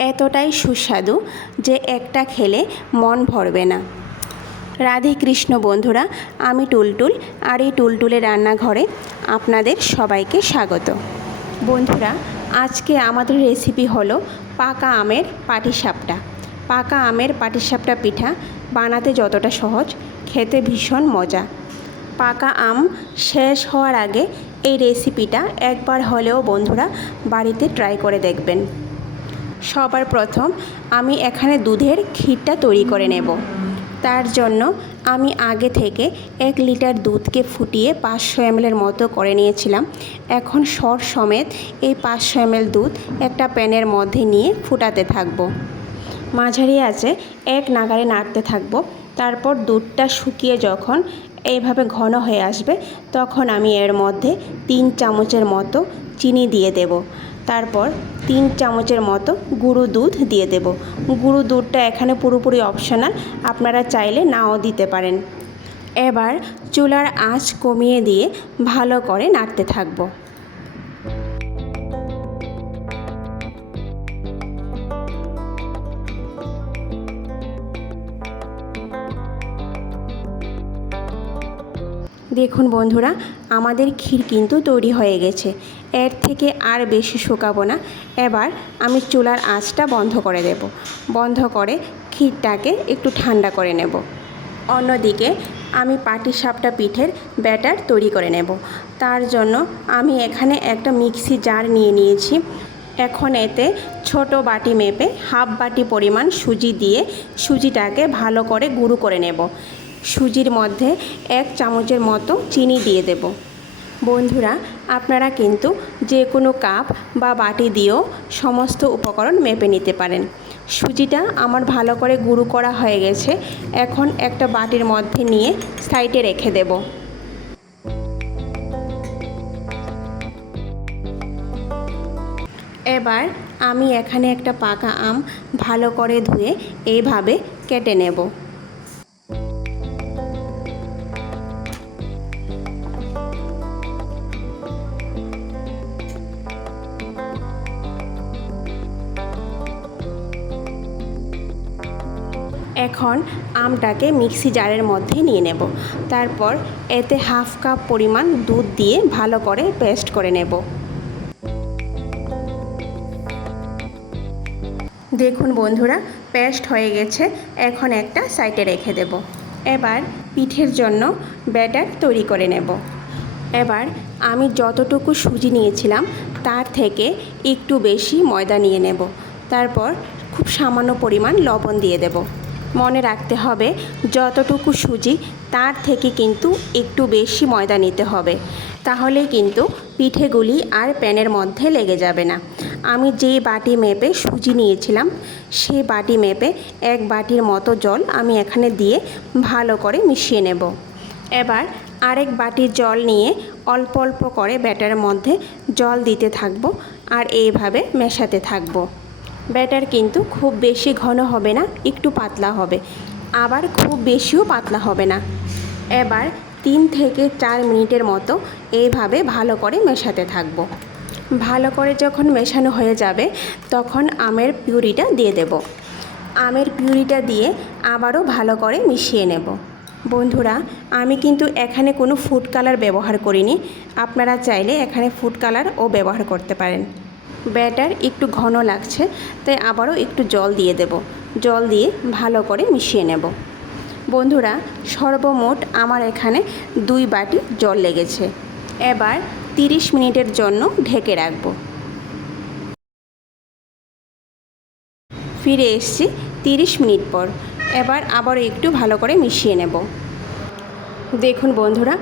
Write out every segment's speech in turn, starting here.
এতটাই সুস্বাদু যে একটা খেলে মন ভরবে না। রাধে কৃষ্ণ বন্ধুরা, আমি টুলটুল, আর এই টুলটুলের রান্নাঘরে আপনাদের সবাইকে স্বাগত। বন্ধুরা, আজকে আমাদের রেসিপি হলো পাকা আমের পাটিসাপটা। পাকা আমের পাটিসাপটা পিঠা বানাতে যতটা সহজ, খেতে ভীষণ মজা। পাকা আম শেষ হওয়ার আগে এই রেসিপিটা একবার হলেও বন্ধুরা বাড়িতে ট্রাই করে দেখবেন। সবার প্রথম আমি এখানে দুধের ক্ষীরটা তৈরি করে নেব। তার জন্য আমি আগে থেকে 1 লিটার দুধকে ফুটিয়ে 500 ml মতো করে নিয়েছিলাম। এখন সর সমেত এই 500 ml দুধ একটা প্যানের মধ্যে নিয়ে ফুটাতে থাকব। মাঝারি আঁচে এক নাগাড়ে নাড়তে থাকব। তারপর দুধটা শুকিয়ে যখন এইভাবে ঘন হয়ে আসবে, তখন আমি এর মধ্যে 3 চামচের মতো চিনি দিয়ে দেব। তারপর 3 চামচের মতো গুঁড়ো দুধ দিয়ে দেব। গুঁড়ো দুধটা এখানে পুরোপুরি অপশনাল, আপনারা চাইলে নাও দিতে পারেন। এবার চুলার আঁচ কমিয়ে দিয়ে ভালো করে নাড়তে থাকব। দেখুন বন্ধুরা, আমাদের ক্ষীর কিন্তু তৈরি হয়ে গেছে। এর থেকে আর বেশি শুকাবো না। এবার আমি চুলার আঁচটা বন্ধ করে দেব। বন্ধ করে ক্ষীরটাকে একটু ঠান্ডা করে নেব। অন্যদিকে আমি পাটিসাপটা পিঠের ব্যাটার তৈরি করে নেব। তার জন্য আমি এখানে একটা মিক্সি জার নিয়ে নিয়েছি। এখন এতে ছোট বাটি মেপে হাফ বাটি পরিমাণ সুজি দিয়ে সুজিটাকে ভালো করে গুঁড়ো করে নেব। সুজির মধ্যে 1 চামচের মতো চিনি দিয়ে দেব। বন্ধুরা, আপনারা কিন্তু যে কোনো কাপ বা বাটি দিয়েও সমস্ত উপকরণ মেপে নিতে পারেন। সুজিটা আমার ভালো করে গুঁড়ো করা হয়ে গেছে। এখন একটা বাটির মধ্যে নিয়ে সাইডে রেখে দেব। এবার আমি এখানে একটা পাকা আম ভালো করে ধুয়ে এইভাবে কেটে নেব। এখন আমটাকে মিক্সি জারের মধ্যে নিয়ে নেব। তারপর এতে হাফ কাপ পরিমাণ দুধ দিয়ে ভালো করে পেস্ট করে নেব। দেখুন বন্ধুরা, পেস্ট হয়ে গেছে। এখন একটা সাইডে রেখে দেব। এবার পিঠের জন্য ব্যাটার তৈরি করে নেব। এবার আমি যতটুকু সুজি নিয়েছিলাম তার থেকে একটু বেশি ময়দা নিয়ে নেব। তারপর খুব সামান্য পরিমাণ লবণ দিয়ে দেব। মনে রাখতে হবে, যতটুকু সুজি তার থেকে কিন্তু একটু বেশি ময়দা নিতে হবে। তাহলে কিন্তু পিঠেগুলি আর প্যানের মধ্যে লেগে যাবে না। আমি যেই বাটি মেপে সুজি নিয়েছিলাম সেই বাটি মেপে 1 বাটির মতো জল আমি এখানে দিয়ে ভালো করে মিশিয়ে নেব। এবার আরেক বাটির জল নিয়ে অল্প অল্প করে ব্যাটারের মধ্যে জল দিতে থাকব আর এইভাবে মেশাতে থাকব। ব্যাটার কিন্তু খুব বেশি ঘন হবে না, একটু পাতলা হবে, আবার খুব বেশিও পাতলা হবে না। এবার 3 থেকে 4 মিনিটের মতো এইভাবে ভালো করে মেশাতে থাকব। ভালো করে যখন মেশানো হয়ে যাবে তখন আমের পিউরিটা দিয়ে দেব। আমের পিউরিটা দিয়ে আবারও ভালো করে মিশিয়ে নেব। বন্ধুরা, আমি কিন্তু এখানে কোনো ফুড কালার ব্যবহার করিনি। আপনারা চাইলে এখানে ফুড কালারও ব্যবহার করতে পারেন। ব্যাটার একটু ঘন লাগছে, তাই আবারও একটু জল দিয়ে দেব। জল দিয়ে ভালো করে মিশিয়ে নেব। বন্ধুরা, সর্বমোট আমার এখানে 2 বাটি জল লেগেছে। এবার 30 মিনিটের জন্য ঢেকে রাখব। ফিরে এসেছি 30 মিনিট পর। এবার আবারও একটু ভালো করে মিশিয়ে নেব। দেখুন বন্ধুরা,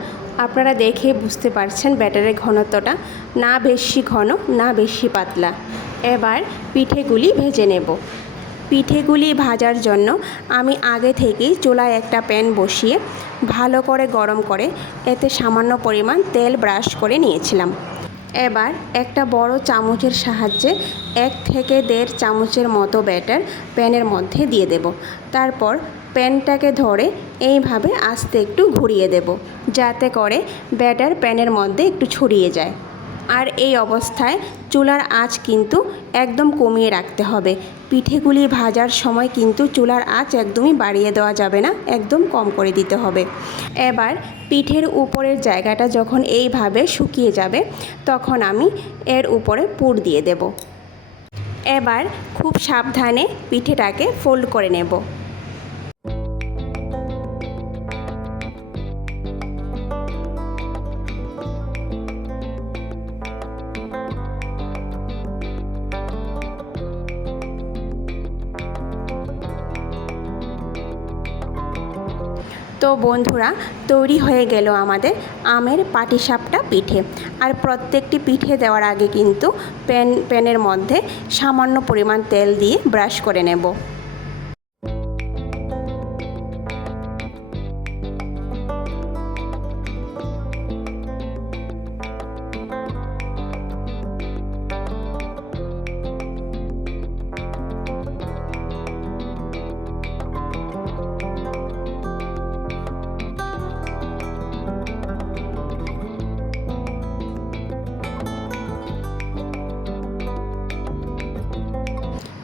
আপনারা দেখে বুঝতে পারছেন ব্যাটারের ঘনত্বটা না বেশি ঘন না বেশি পাতলা। এবার পিঠেগুলি ভেজে নেব। পিঠেগুলি ভাজার জন্য আমি আগে থেকেই চুলায় একটা প্যান বসিয়ে ভালো করে গরম করে এতে সামান্য পরিমাণ তেল ব্রাশ করে নিয়েছিলাম। এবার একটা বড় চামচের সাহায্যে 1 থেকে 1.5 চামচের মতো ব্যাটার প্যানের মধ্যে দিয়ে দেব। তারপর প্যানটাকে ধরে এইভাবে আস্তে একটু ঘুরিয়ে দেব, যাতে করে ব্যাটার প্যানের মধ্যে একটু ছড়িয়ে যায়। আর এই অবস্থায় চুলার আঁচ কিন্তু একদম কমিয়ে রাখতে হবে। পিঠেগুলি ভাজার সময় কিন্তু চুলার আঁচ একদমই বাড়িয়ে দেওয়া যাবে না, একদম কম করে দিতে হবে। এবার পিঠের উপরের জায়গাটা যখন এইভাবে শুকিয়ে যাবে তখন আমি এর উপরে পুর দিয়ে দেব। এবার খুব সাবধানে পিঠেটাকে ফোল্ড করে নেব। তো বন্ধুরা, তৈরি হয়ে গেল আমাদের আমের পাটিসাপটা পিঠে। আর প্রত্যেকটি পিঠে দেওয়ার আগে কিন্তু প্যানের মধ্যে সামান্য পরিমাণ তেল দিয়ে ব্রাশ করে নেব।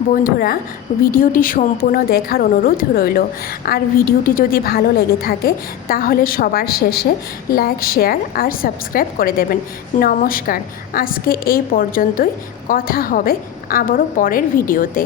বন্ধুরা, ভিডিওটি সম্পূর্ণ দেখার অনুরোধ রইল। আর ভিডিওটি যদি ভালো লেগে থাকে তাহলে সবার শেষে লাইক, শেয়ার আর সাবস্ক্রাইব করে দেবেন। নমস্কার, আজকে এই পর্যন্তই। কথা হবে আবারও পরের ভিডিওতে।